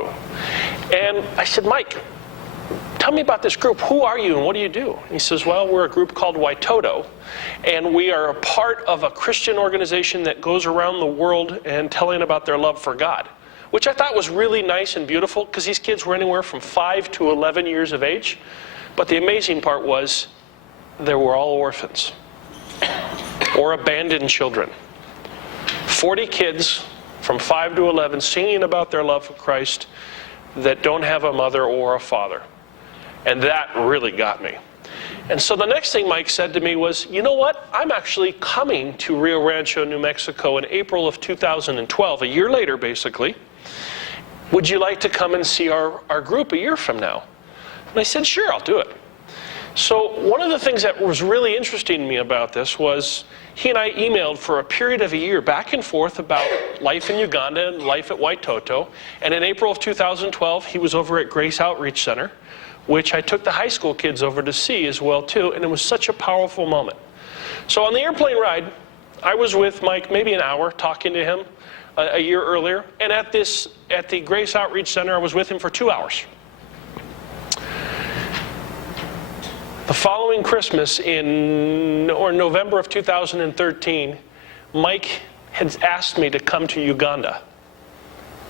And I said, Mike, tell me about this group. Who are you and what do you do? He says, well, we're a group called Waitoto, and we are a part of a Christian organization that goes around the world and telling about their love for God, which I thought was really nice and beautiful because these kids were anywhere from 5 to 11 years of age. But the amazing part was they were all orphans or abandoned children. 40 kids from 5 to 11 singing about their love for Christ that don't have a mother or a father. And that really got me. And so the next thing Mike said to me was, you know what? I'm actually coming to Rio Rancho, New Mexico in April of 2012, a year later basically. Would you like to come and see our group a year from now? And I said, sure, I'll do it. So one of the things that was really interesting to me about this was he and I emailed for a period of a year back and forth about life in Uganda and life at Waitoto. And in April of 2012, he was over at Grace Outreach Center, which I took the high school kids over to see as well too. And it was such a powerful moment. So on the airplane ride, I was with Mike maybe an hour talking to him a year earlier. And at the Grace Outreach Center, I was with him for 2 hours. The following Christmas or November of 2013, Mike had asked me to come to Uganda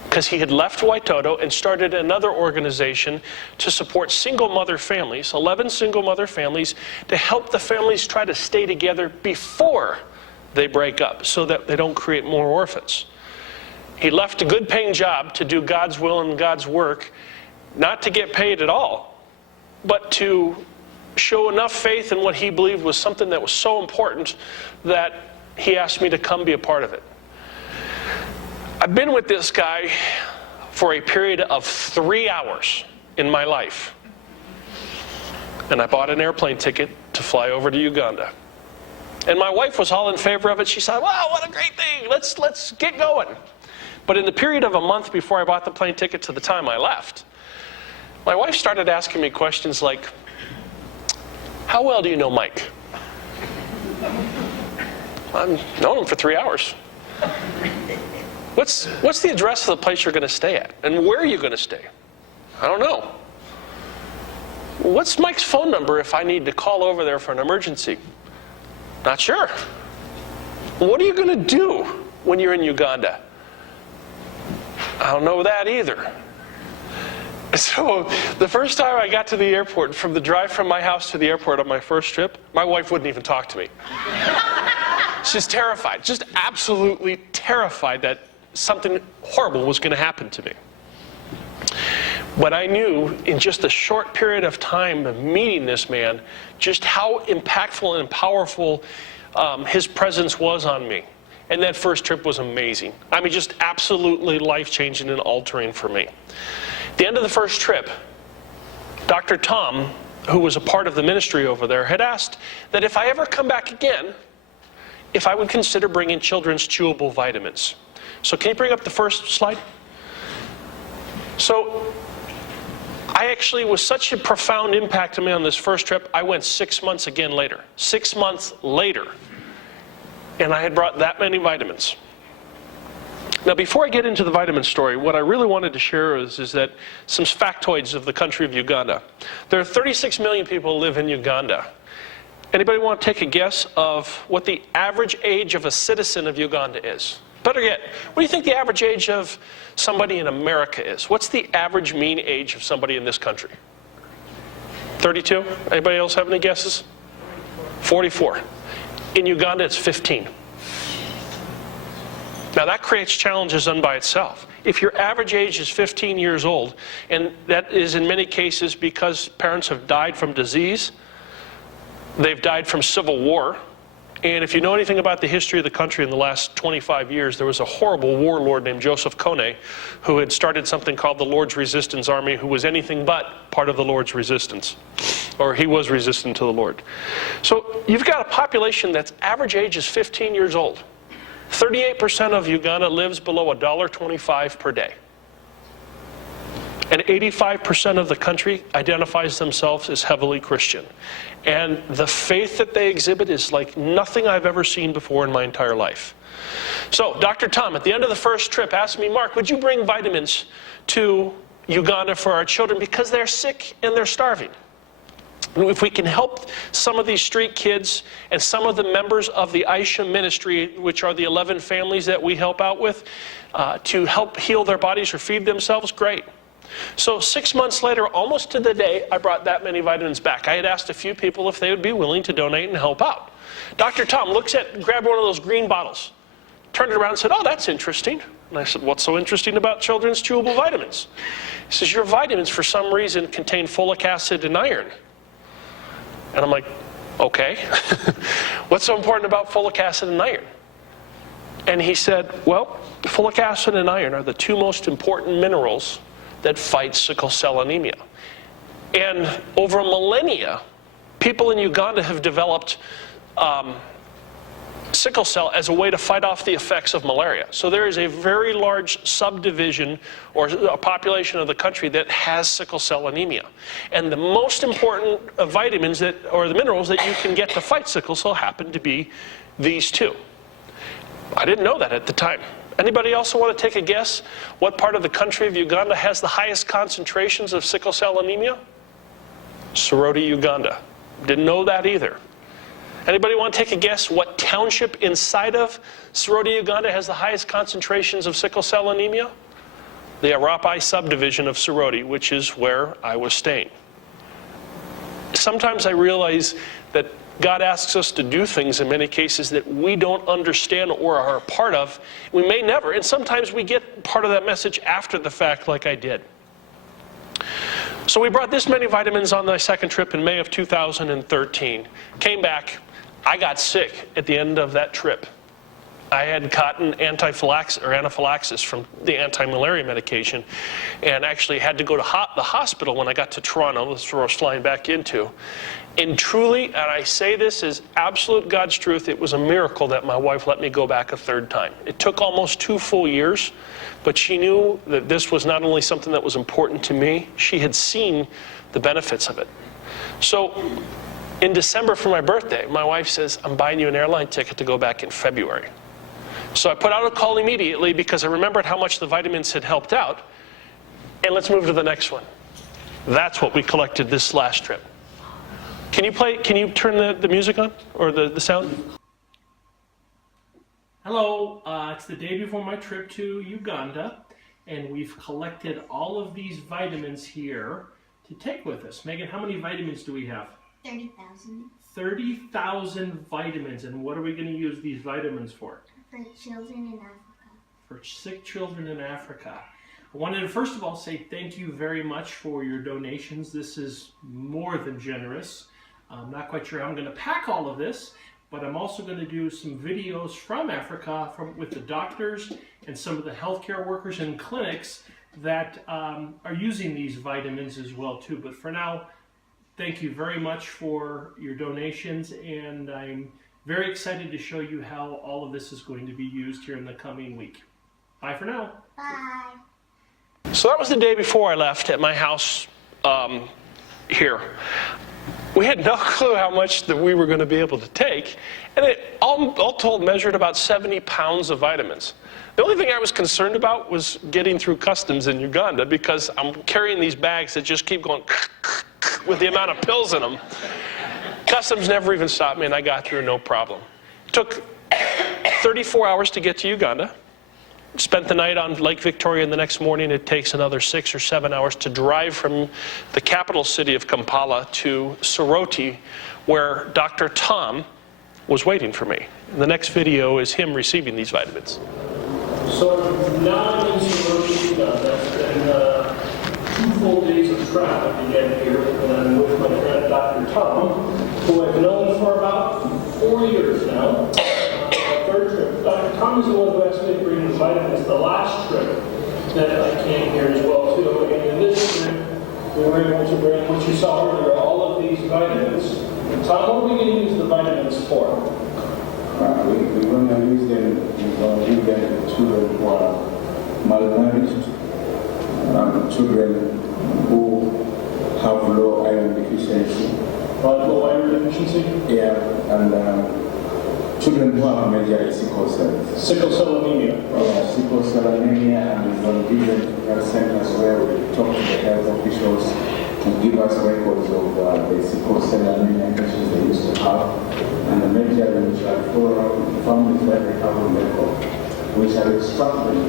because he had left Waitoto and started another organization to support single mother families, 11 single mother families, to help the families try to stay together before they break up so that they don't create more orphans. He left a good paying job to do God's will and God's work, not to get paid at all, but to show enough faith in what he believed was something that was so important that he asked me to come be a part of it. I've been with this guy for a period of 3 hours in my life. And I bought an airplane ticket to fly over to Uganda. And my wife was all in favor of it. She said, wow, what a great thing. Let's get going. But in the period of a month before I bought the plane ticket to the time I left, my wife started asking me questions like, how well do you know Mike? I've known him for 3 hours. What's the address of the place you're going to stay at? And where are you going to stay? I don't know. What's Mike's phone number if I need to call over there for an emergency? Not sure. What are you going to do when you're in Uganda? I don't know that either. So the first time I got to the airport, from the drive from my house to the airport on my first trip, my wife wouldn't even talk to me. She's terrified, just absolutely terrified that something horrible was going to happen to me. But I knew in just a short period of time of meeting this man, just how impactful and powerful his presence was on me. And that first trip was amazing. I mean, just absolutely life-changing and altering for me. At the end of the first trip, Dr. Tom, who was a part of the ministry over there, had asked that if I ever come back again, if I would consider bringing children's chewable vitamins. So can you bring up the first slide? So I actually was such a profound impact on me on this first trip, I went 6 months again later. 6 months later. And I had brought that many vitamins. Now, before I get into the vitamin story, what I really wanted to share is that some factoids of the country of Uganda. There are 36 million people who live in Uganda. Anybody want to take a guess of what the average age of a citizen of Uganda is? Better yet, what do you think the average age of somebody in America is? What's the average mean age of somebody in this country? 32? Anybody else have any guesses? 44. In Uganda, it's 15. Now that creates challenges by itself. If your average age is 15 years old, and that is in many cases because parents have died from disease, they've died from civil war, and if you know anything about the history of the country in the last 25 years, there was a horrible warlord named Joseph Kony who had started something called the Lord's Resistance Army, who was anything but part of the Lord's resistance. Or he was resistant to the Lord. So you've got a population that's average age is 15 years old. 38% of Uganda lives below $1.25 per day. And 85% of the country identifies themselves as heavily Christian. And the faith that they exhibit is like nothing I've ever seen before in my entire life. So Dr. Tom, at the end of the first trip, asked me, Mark, would you bring vitamins to Uganda for our children because they're sick and they're starving. And if we can help some of these street kids and some of the members of the Aisha ministry, which are the 11 families that we help out with, to help heal their bodies or feed themselves, great. So 6 months later, almost to the day, I brought that many vitamins back. I had asked a few people if they would be willing to donate and help out. Dr. Tom grabbed one of those green bottles, turned it around and said, "Oh, that's interesting." And I said, "What's so interesting about children's chewable vitamins?" He says, "Your vitamins, for some reason, contain folic acid and iron." And I'm like, "Okay." "What's so important about folic acid and iron?" And he said, "Well, folic acid and iron are the two most important minerals that fight sickle cell anemia. And over millennia, people in Uganda have developed sickle cell as a way to fight off the effects of malaria. So there is a very large subdivision or a population of the country that has sickle cell anemia. And the most important vitamins or the minerals that you can get to fight sickle cell happen to be these two." I didn't know that at the time. Anybody else want to take a guess what part of the country of Uganda has the highest concentrations of sickle cell anemia? Soroti, Uganda. Didn't know that either. Anybody want to take a guess what township inside of Soroti, Uganda has the highest concentrations of sickle cell anemia? The Arapai subdivision of Soroti, which is where I was staying. Sometimes I realize that God asks us to do things in many cases that we don't understand or are a part of. We may never, and sometimes we get part of that message after the fact like I did. So we brought this many vitamins on the second trip in May of 2013. Came back. I got sick at the end of that trip. I had gotten anaphylaxis from the anti-malaria medication and actually had to go to the hospital when I got to Toronto. That's where I was flying back into. And truly, and I say this as absolute God's truth, it was a miracle that my wife let me go back a third time. It took almost 2 full years, but she knew that this was not only something that was important to me, she had seen the benefits of it. So in December for my birthday, my wife says, "I'm buying you an airline ticket to go back in February." So I put out a call immediately because I remembered how much the vitamins had helped out. And let's move to the next one. That's what we collected this last trip. Can you turn the music on, or the sound? Hello, it's the day before my trip to Uganda, and we've collected all of these vitamins here to take with us. Megan, how many vitamins do we have? 30,000. 30,000 vitamins, and what are we going to use these vitamins for? For children in Africa. For sick children in Africa. I wanted to first of all say thank you very much for your donations. This is more than generous. I'm not quite sure how I'm going to pack all of this, but I'm also going to do some videos from Africa with the doctors and some of the healthcare workers and clinics that are using these vitamins as well too. But for now, thank you very much for your donations, and I'm very excited to show you how all of this is going to be used here in the coming week. Bye for now. Bye. So that was the day before I left at my house here. We had no clue how much that we were going to be able to take, and it all told measured about 70 pounds of vitamins. The only thing I was concerned about was getting through customs in Uganda, because I'm carrying these bags that just keep going with the amount of pills in them. Customs never even stopped me, and I got through no problem. It took 34 hours to get to Uganda. Spent the night on Lake Victoria, and the next morning it takes another 6 or 7 hours to drive from the capital city of Kampala to Soroti, where Dr. Tom was waiting for me. And the next video is him receiving these vitamins. So now I'm in Soroti, Uganda. It's been 2 full days of travel to get here, and I'm with my friend Dr. Tom, who I've known for about 4 years now. Third trip. Dr. Tom is the one who asked me to bring the vitamins the last trip that I came here as well too. And in this trip, we were able to bring, what you saw earlier, all of these vitamins. And Tom, what are we going to use the vitamins for? We're going to use them, to give them to children who are malnourished, children who have low iron deficiency. Low iron deficiency? Yeah, and children who have major sickle cell. Sickle cell anemia. Sickle cell anemia, and we're going to give them to health centers where we talk to the health officials to give us records of the sickle cell anemia patients they used to have, and the major we shall follow up with the families where they have a record. We shall instruct them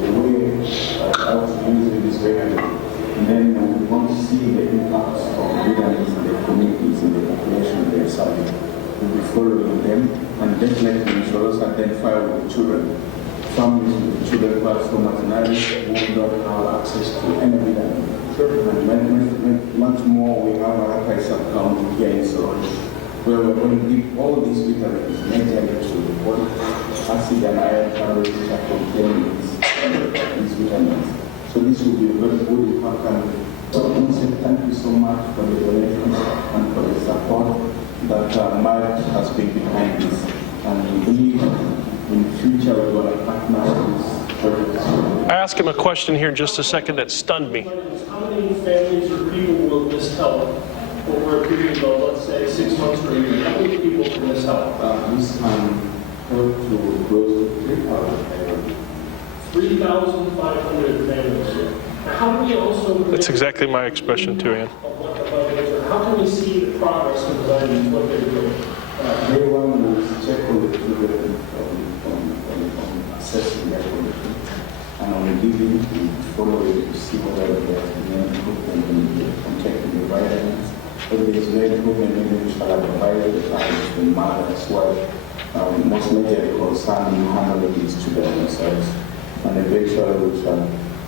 the way how to use this record, and then we want to see the impacts of vitamins in the communities, in the population they are serving. We'll be following them, and definitely we shall also identify with the children, families with the children who are so marginalized, who do not have access to any vitamin. And much more, we have our Kaisa account here in Sorority, where we're going to give all these vitamins majorly to the body, acid and iron calories which are contained in these vitamins. So this will be a very good impact. And so I want to say thank you so much for the donations and for the support that Mike has been behind this. And we believe in the future we're going to partner with this project. I asked him a question here in just a second that stunned me. How many families or people will this help over a period of, let's say, 6 months or a year? How many people can this help? This can help to close to 3,000 families. 3,500 families. How do we also... That's exactly my expression too, Ian. How can we see the progress of the vitamins, what they're doing? Everyone will check on the children on assessing their condition, and on giving to follow it to see whether there is any improvement in taking the vitamins. If there is no improvement, then we shall advise the parents, the mothers, who are most majorly concerned in handling these children themselves. And eventually we shall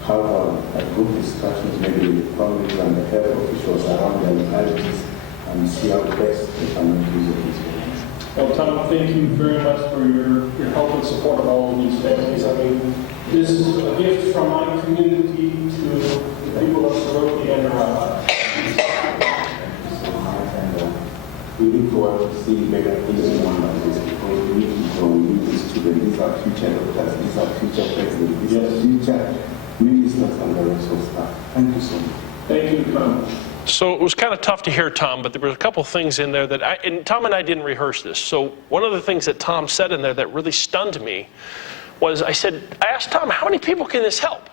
have a good discussions maybe with families and the health officials around their localities and see how best they can make use of these vitamins. Well, Tom, thank you very much for your help and support of all of these families. I mean, this is a gift from my community to the people of Sorority and Araba. We look forward to seeing better things in one like this, because we need to grow, we need these children, these are future doctors, these are future presidents, these are future ministers and the rest of staff. Thank you so much. Thank you, Tom. So it was kind of tough to hear Tom, but there were a couple things in there that and Tom and I didn't rehearse this. So one of the things that Tom said in there that really stunned me was I asked Tom, how many people can this help?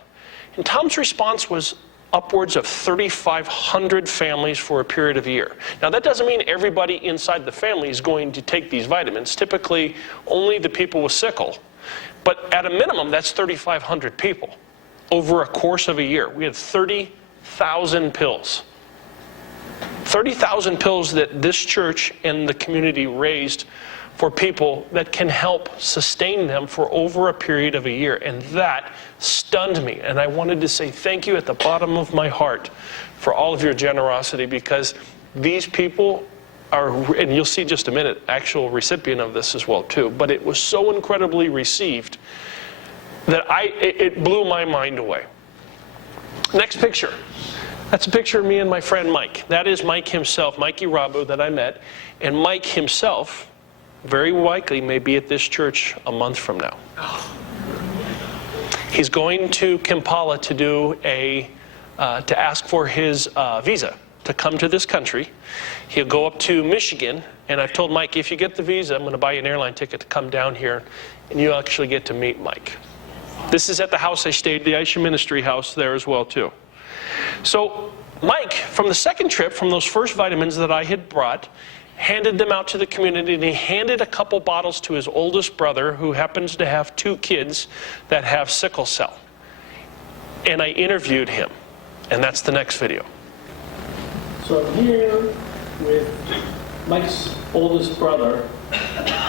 And Tom's response was upwards of 3,500 families for a period of a year. Now that doesn't mean everybody inside the family is going to take these vitamins. Typically only the people with sickle. But at a minimum, that's 3,500 people over a course of a year. We had 30,000 pills. 30,000 pills that this church and the community raised for people that can help sustain them for over a period of a year. And that stunned me. And I wanted to say thank you at the bottom of my heart for all of your generosity, because these people are, and you'll see in just a minute, actual recipient of this as well too. But it was so incredibly received that it blew my mind away. Next picture. That's a picture of me and my friend Mike. That is Mike himself, Mikey Rabu, that I met. And Mike himself very likely may be at this church a month from now. He's going to Kampala to do to ask for his visa to come to this country. He'll go up to Michigan, and I've told Mike, if you get the visa, I'm going to buy you an airline ticket to come down here, and you actually get to meet Mike. This is at the house I stayed, the Aisha Ministry house there as well too. So Mike, from the second trip, from those first vitamins that I had brought, handed them out to the community, and he handed a couple bottles to his oldest brother, who happens to have 2 kids that have sickle cell. And I interviewed him, and that's the next video. So I'm here with Mike's oldest brother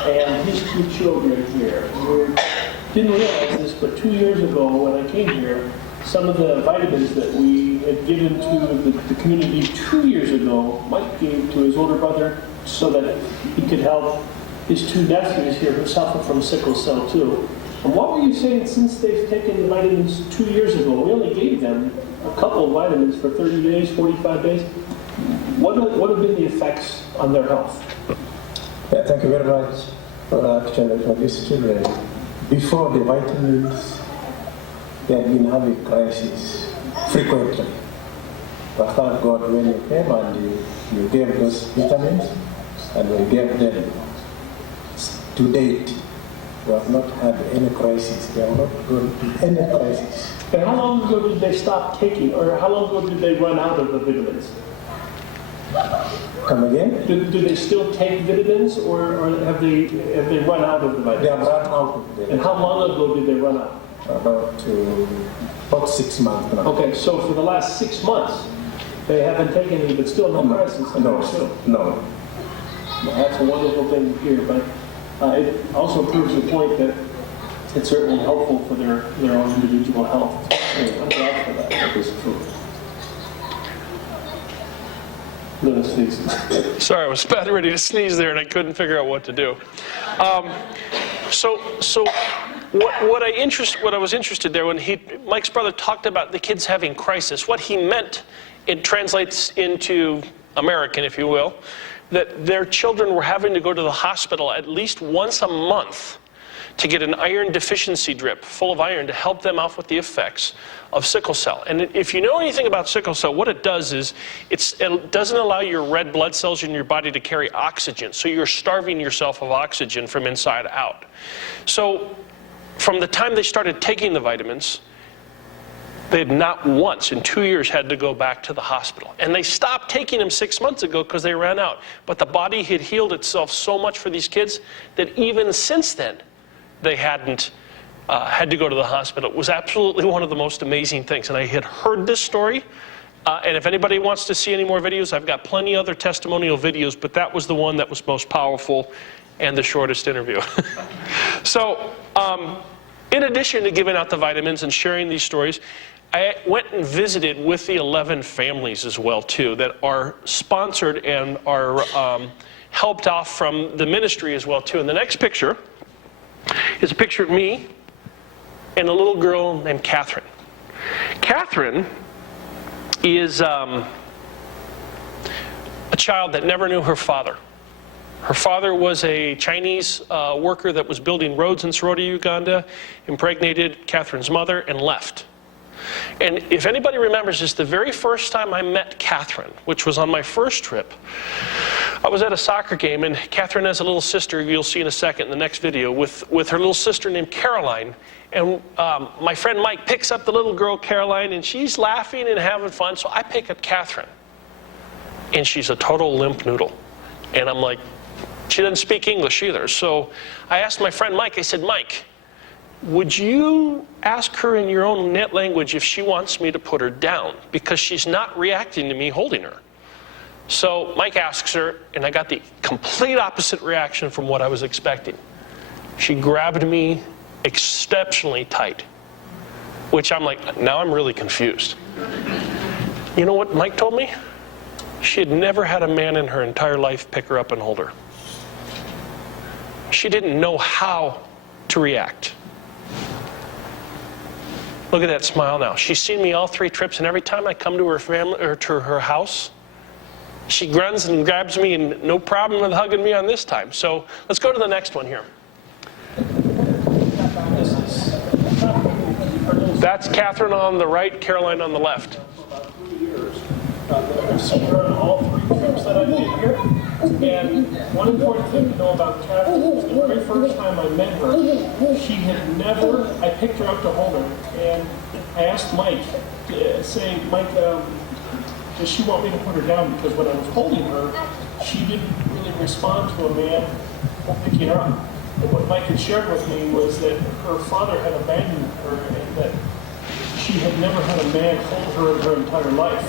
and his 2 children here. We didn't realize this, but 2 years ago when I came here, some of the vitamins that we had given to the community 2 years ago, Mike gave to his older brother so that he could help his 2 nephews here who suffer from sickle cell too. And what were you saying, since they've taken the vitamins 2 years ago, we only gave them a couple of vitamins for 30 days, 45 days. What have been the effects on their health? Yeah, thank you very much for these children. Before the vitamins, they have been having crises frequently. But thank God when you came and you gave those vitamins, and we gave them to date, we have not had any crisis. They are not going to any crisis. And how long ago did they stop taking, or how long ago did they run out of the vitamins? Come again? Do they still take vitamins, or have they run out of the They have vitamins? run out of them. And how long ago did they run out? About 6 months now. Okay, so for the last 6 months, they haven't taken any, but still no crisis. No. Well, that's a wonderful thing to hear, but it also proves the point that it's certainly helpful for their own individual health. I'm glad for that is true. I'm gonna sneeze. Sorry, I was about ready to sneeze there and I couldn't figure out what to do. So what I was interested there when Mike's brother talked about the kids having crisis, what he meant, it translates into American, if you will, that their children were having to go to the hospital at least once a month to get an iron deficiency drip full of iron to help them out with the effects of sickle cell. And if you know anything about sickle cell, what it does is it doesn't allow your red blood cells in your body to carry oxygen. So you're starving yourself of oxygen from inside out. So from the time they started taking the vitamins, they had not once in 2 years had to go back to the hospital. And they stopped taking them 6 months ago because they ran out. But the body had healed itself so much for these kids that even since then, they hadn't had to go to the hospital. It was absolutely one of the most amazing things. And I had heard this story. And if anybody wants to see any more videos, I've got plenty of other testimonial videos, but that was the one that was most powerful and the shortest interview. So in addition to giving out the vitamins and sharing these stories, I went and visited with the 11 families as well, too, that are sponsored and are helped off from the ministry as well, too. And the next picture is a picture of me and a little girl named Catherine. Catherine is a child that never knew her father. Her father was a Chinese worker that was building roads in Soroti, Uganda, impregnated Catherine's mother, and left. And if anybody remembers this, the very first time I met Catherine, which was on my first trip, I was at a soccer game, and Catherine has a little sister, you'll see in a second in the next video, with her little sister named Caroline. And my friend Mike picks up the little girl, Caroline, and she's laughing and having fun, so I pick up Catherine. And she's a total limp noodle. And I'm like, she doesn't speak English either. So I asked my friend Mike, I said, Mike, would you ask her in your own net language if she wants me to put her down? Because she's not reacting to me holding her. So Mike asks her, and I got the complete opposite reaction from what I was expecting. She grabbed me exceptionally tight, which I'm like, now I'm really confused. You know what Mike told me? She had never had a man in her entire life pick her up and hold her. She didn't know how to react. Look at that smile now. She's seen me all 3 trips, and every time I come to her family or to her house, she grunts and grabs me, and no problem with hugging me on this time. So let's go to the next one here. That's Catherine on the right, Caroline on the left. About 3 years. I've seen her on all 3 trips that I've been here. And one important thing to know about Catherine is the very first time I met her, she had never, I picked her up to hold her, and I asked Mike, Mike, does she want me to put her down? Because when I was holding her, she didn't really respond to a man picking her up. And what Mike had shared with me was that her father had abandoned her and that she had never had a man hold her in her entire life.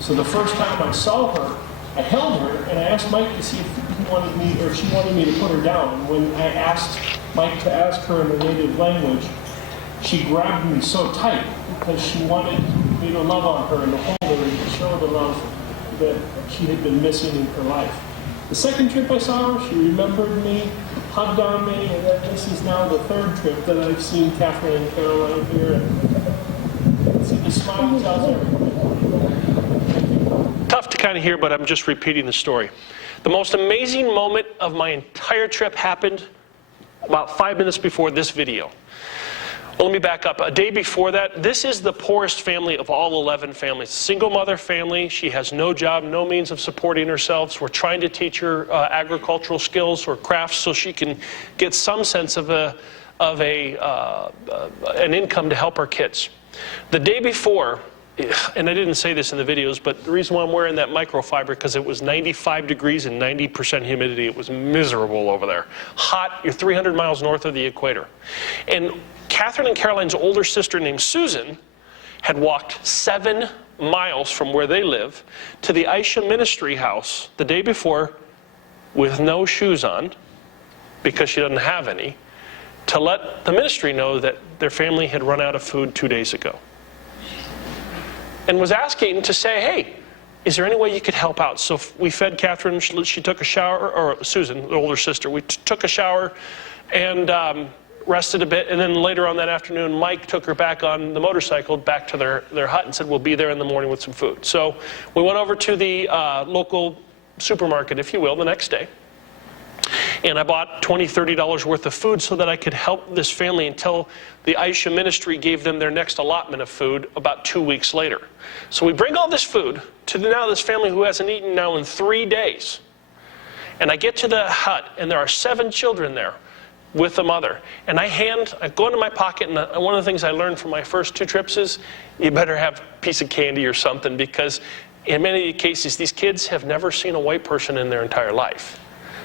So the first time I saw her, I held her and I asked Mike to see if he wanted me or she wanted me to put her down. And when I asked Mike to ask her in her native language, she grabbed me so tight because she wanted me to love on her and to hold her and to show the love that she had been missing in her life. The second trip I saw her, she remembered me, hugged on me, and then this is now the 3rd trip that I've seen Catherine and Caroline here. And see, the smile tells everything. Tough to kind of hear, but I'm just repeating the story. The most amazing moment of my entire trip happened about 5 minutes before this video. Let me back up. A day before that, this is the poorest family of all 11 families. Single mother family. She has no job, no means of supporting herself. So we're trying to teach her agricultural skills or crafts so she can get some sense of an income to help her kids. The day before, and I didn't say this in the videos, but the reason why I'm wearing that microfiber, because it was 95 degrees and 90% humidity. It was miserable over there. Hot. You're 300 miles north of the equator. And Catherine and Caroline's older sister named Susan had walked 7 miles from where they live to the Aisha Ministry House the day before with no shoes on, because she doesn't have any, to let the ministry know that their family had run out of food 2 days ago. And was asking to say, hey, is there any way you could help out? So we fed Catherine. She took a shower, or Susan, the older sister. We took a shower and rested a bit. And then later on that afternoon, Mike took her back on the motorcycle back to their hut and said, we'll be there in the morning with some food. So we went over to the local supermarket, if you will, the next day. And I bought $20, $30 worth of food so that I could help this family until the Aisha Ministry gave them their next allotment of food about 2 weeks later. So we bring all this food to now this family who hasn't eaten now in 3 days. And I get to the hut, and there are 7 children there with the mother. And I go into my pocket, and one of the things I learned from my first 2 trips is you better have a piece of candy or something, because in many cases, these kids have never seen a white person in their entire life.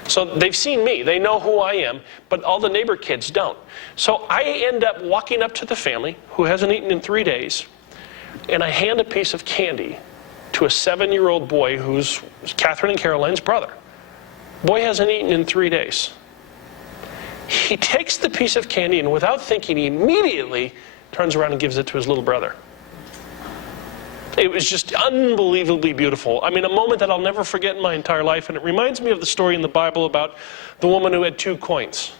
So they've seen me, they know who I am, but all the neighbor kids don't. So I end up walking up to the family who hasn't eaten in 3 days, and I hand a piece of candy to a 7-year-old boy who's Catherine and Caroline's brother. Boy hasn't eaten in 3 days. He takes the piece of candy, and without thinking, he immediately turns around and gives it to his little brother. It was just unbelievably beautiful. I mean, a moment that I'll never forget in my entire life. And it reminds me of the story in the Bible about the woman who had 2 coins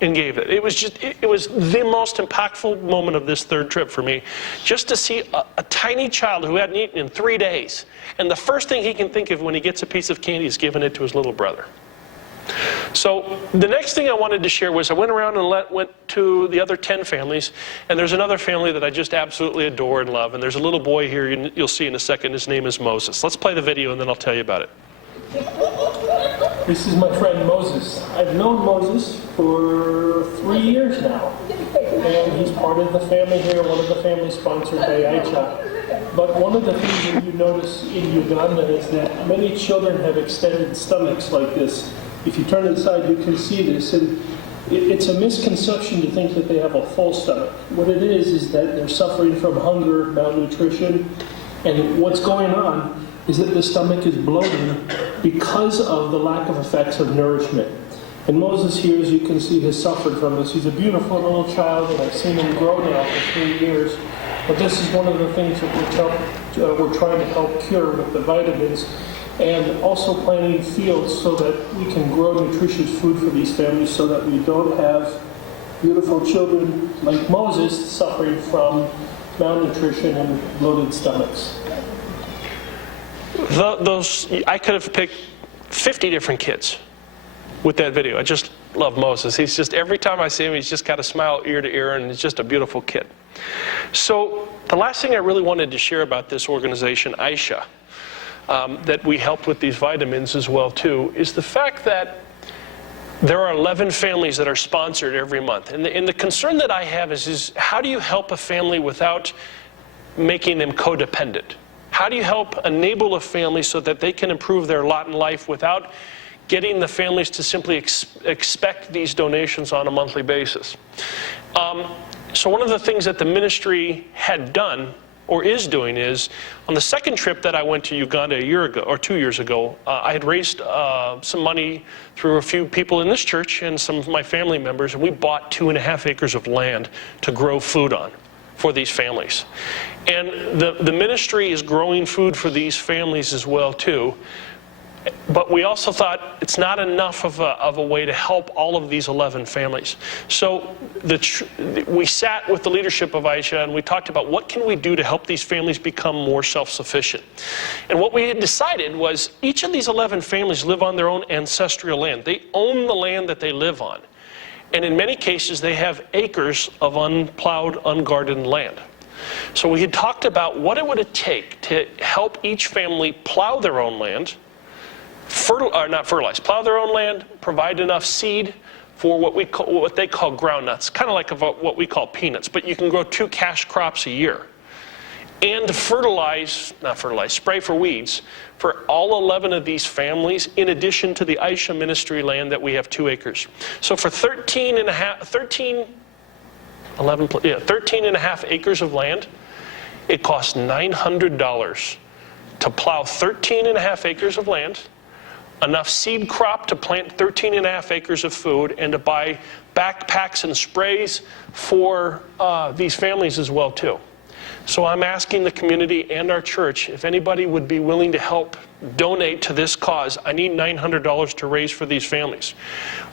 and gave it. It was the most impactful moment of this 3rd trip for me. Just to see a tiny child who hadn't eaten in 3 days. And the first thing he can think of when he gets a piece of candy is giving it to his little brother. So the next thing I wanted to share was I went around and went to the other 10 families, and there's another family that I just absolutely adore and love, and there's a little boy here you'll see in a second. His name is Moses. Let's play the video and then I'll tell you about it. This is my friend Moses. I've known Moses for 3 years now, and he's part of the family here, one of the families sponsored by Aisha. But one of the things that you notice in Uganda is that many children have extended stomachs like this. If you turn inside, you can see this, and it's a misconception to think that they have a full stomach. What it is that they're suffering from hunger, malnutrition, and what's going on is that the stomach is bloating because of the lack of effects of nourishment. And Moses here, as you can see, has suffered from this. He's a beautiful little child, and I've seen him grow now for 3 years. But this is one of the things that we're trying to help cure with the vitamins, and also planting fields so that we can grow nutritious food for these families so that we don't have beautiful children like Moses suffering from malnutrition and bloated stomachs. I could have picked 50 different kids with that video. I just love Moses. He's just, every time I see him, he's just got a smile ear to ear, and he's just a beautiful kid. So the last thing I really wanted to share about this organization, Aisha, that we helped with these vitamins as well too, is the fact that there are 11 families that are sponsored every month. And the concern that I have is how do you help a family without making them codependent? How do you help enable a family so that they can improve their lot in life without getting the families to simply expect these donations on a monthly basis? So one of the things that the ministry had done or is doing is, on the 2nd trip that I went to Uganda a year ago, or 2 years ago, I had raised some money through a few people in this church and some of my family members, and we bought 2.5 acres of land to grow food on for these families. And the ministry is growing food for these families as well too. But we also thought it's not enough of a way to help all of these 11 families. So we sat with the leadership of Aisha and we talked about what can we do to help these families become more self-sufficient. And what we had decided was each of these 11 families live on their own ancestral land. They own the land that they live on. And in many cases, they have acres of unplowed, ungardened land. So we had talked about what it would take to help each family plow their own land, plow their own land, provide enough seed for what they call groundnuts, kind of like what we call peanuts, but you can grow 2 cash crops a year. And spray for weeds for all 11 of these families, in addition to the Aisha ministry land that we have 2 acres. So for 13 and a half acres of land, it costs $900 to plow 13 and a half acres of land, enough seed crop to plant 13 and a half acres of food, and to buy backpacks and sprays for these families as well too. So I'm asking the community and our church, if anybody would be willing to help donate to this cause. I need $900 to raise for these families.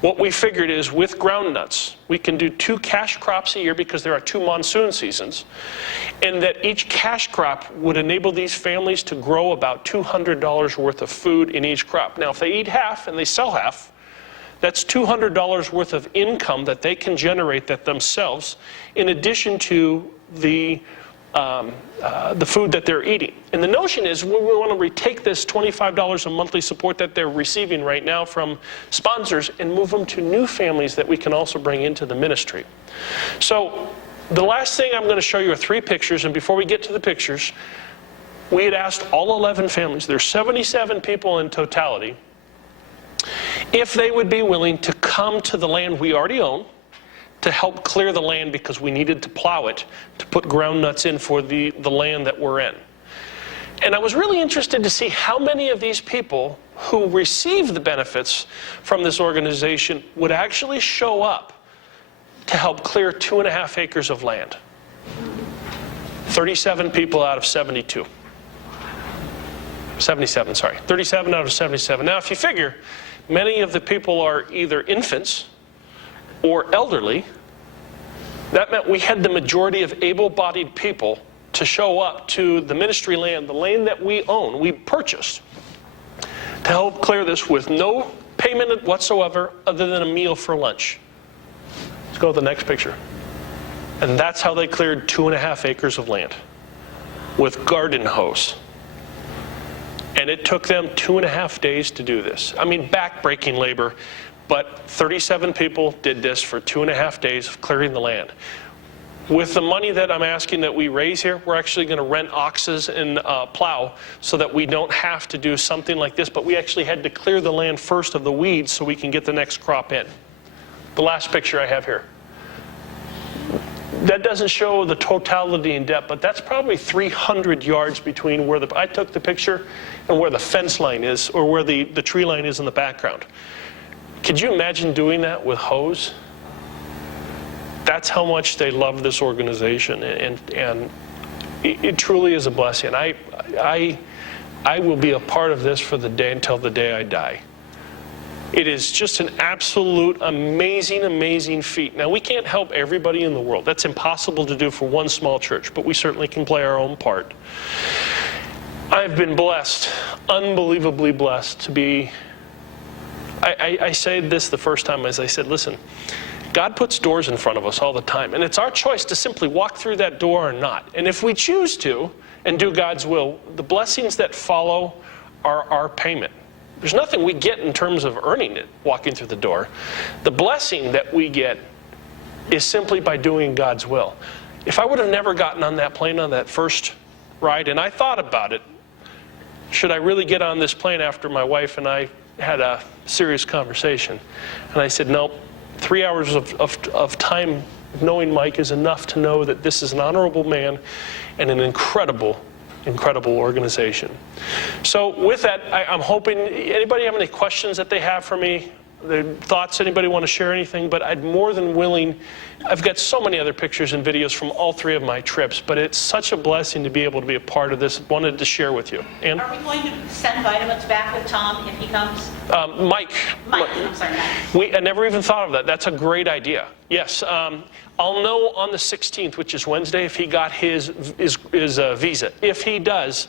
What we figured is, with groundnuts, we can do 2 cash crops a year because there are 2 monsoon seasons, and that each cash crop would enable these families to grow about $200 worth of food in each crop. Now, if they eat half and they sell half, that's $200 worth of income that they can generate that themselves, in addition to the food that they're eating. And the notion is we want to retake this $25 a monthly support that they're receiving right now from sponsors and move them to new families that we can also bring into the ministry. So the last thing I'm going to show you are 3 pictures, and before we get to the pictures, we had asked all 11 families, there's 77 people in totality, if they would be willing to come to the land we already own, to help clear the land because we needed to plow it to put groundnuts in for the land that we're in. And I was really interested to see how many of these people who receive the benefits from this organization would actually show up to help clear 2.5 acres of land. 37 people out of 72. 77, sorry. 37 out of 77. Now, if you figure, many of the people are either infants or elderly. That meant we had the majority of able-bodied people to show up to the ministry land, the land that we own, we purchased, to help clear this with no payment whatsoever other than a meal for lunch. Let's go to the next picture. And that's how they cleared 2.5 acres of land with garden hose. And it took them 2.5 days to do this. I mean, back-breaking labor. But 37 people did this for 2.5 days of clearing the land. With the money that I'm asking that we raise here, we're actually going to rent oxes and plow so that we don't have to do something like this, but we actually had to clear the land first of the weeds so we can get the next crop in. The last picture I have here. That doesn't show the totality in depth, but that's probably 300 yards between where I took the picture and where the fence line is, or where the tree line is in the background. Could you imagine doing that with hose? That's how much they love this organization, and it truly is a blessing. I will be a part of this for the day until the day I die. It is just an absolute amazing, amazing feat. Now, we can't help everybody in the world. That's impossible to do for one small church, but we certainly can play our own part. I've been blessed, unbelievably blessed, to be... I said this the first time, as I said, listen, God puts doors in front of us all the time, and it's our choice to simply walk through that door or not. And if we choose to and do God's will, the blessings that follow are our payment. There's nothing we get in terms of earning it, walking through the door. The blessing that we get is simply by doing God's will. If I would have never gotten on that plane on that first ride, and I thought about it, should I really get on this plane after my wife and I had a serious conversation? And I said, no, 3 hours of time knowing Mike is enough to know that this is an honorable man and an incredible organization. So with that, I'm hoping, anybody have any questions that they have for me? Their thoughts, anybody want to share anything? But I'd more than willing, I've got so many other pictures and videos from all 3 of my trips, but it's such a blessing to be able to be a part of this. Wanted to share with you. Ann? Are we going to send vitamins back with Tom if he comes? Mike. I'm sorry, Mike. I never even thought of that. That's a great idea. Yes. I'll know on the 16th, which is Wednesday, if he got his visa. If he does,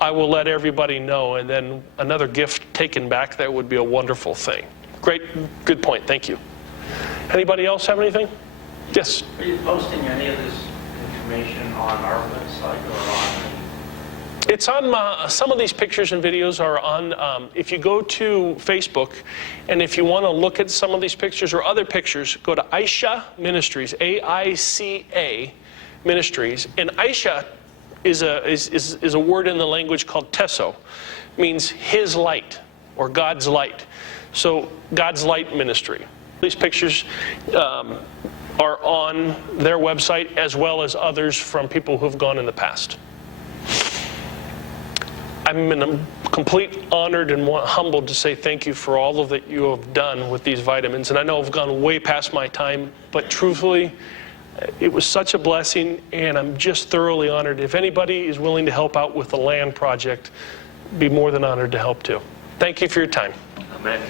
I will let everybody know, and then another gift taken back, that would be a wonderful thing. Great, good point. Thank you. Anybody else have anything? Yes. Are you posting any of this information on our website or on? It's on, some of these pictures and videos are on, if you go to Facebook, and if you want to look at some of these pictures or other pictures, go to Aisha Ministries, A-I-C-A Ministries. And Aisha is a word in the language called Teso, means His light or God's light. So God's Light Ministry. These pictures are on their website as well as others from people who've gone in the past. I'm in a complete honored and humbled to say thank you for all of that you have done with these vitamins. And I know I've gone way past my time, but truthfully, it was such a blessing, and I'm just thoroughly honored. If anybody is willing to help out with the land project, be more than honored to help too. Thank you for your time. Amen.